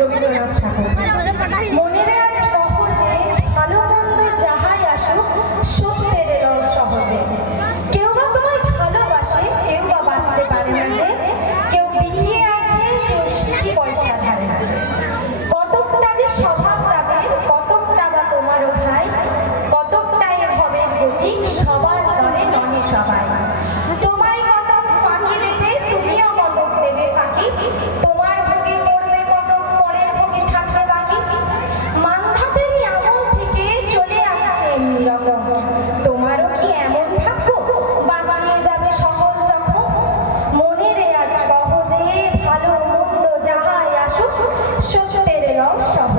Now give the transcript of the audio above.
রবীন্দ্রনাথ ঠাকুর। মনের আজ সহজে ভালো মন্দ যাহাই আসুক সত্যের এলো সহজে। কেউ বা তোমায় ভালোবাসে, কেউ বা বাঁচতে পারে না যে, কেউ বিয়ে আছে, কেউ সিকি পয়সা ধারে আছে। কতকটা যে স্বভাব তাদের, কতকটা বা তোমারও ভাই, কতকটাই হবে গতি সবার দরে নহে সবাই। তোমায় কতক ফাঁকি দেবে, তুমিও কতক দেবে ফাঁকি, তোমার ভোগে পড়বে কতক, পরের ভোগে থাকবে বাকি। মানধাতেরই আমল থেকে চলে আসছে এমনি রকম, তোমারও কি এমন ভাগ্য বাঁচিয়ে যাবে সহজ যখন? মনের আজ সহজে ভালো মন্দ যাহাই আসুক সত্যের রস সহজ।